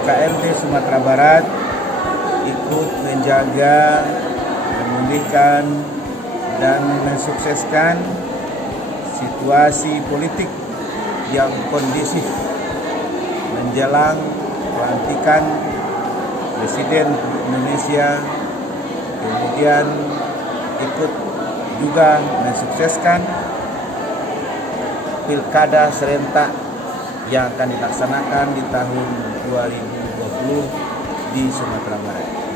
BKMT Sumatera Barat ikut menjaga, memulihkan, dan mensukseskan situasi politik yang kondusif menjelang pelantikan Presiden Indonesia, kemudian ikut juga mensukseskan pilkada serentak yang akan dilaksanakan di tahun 2020 di Sumatera Barat.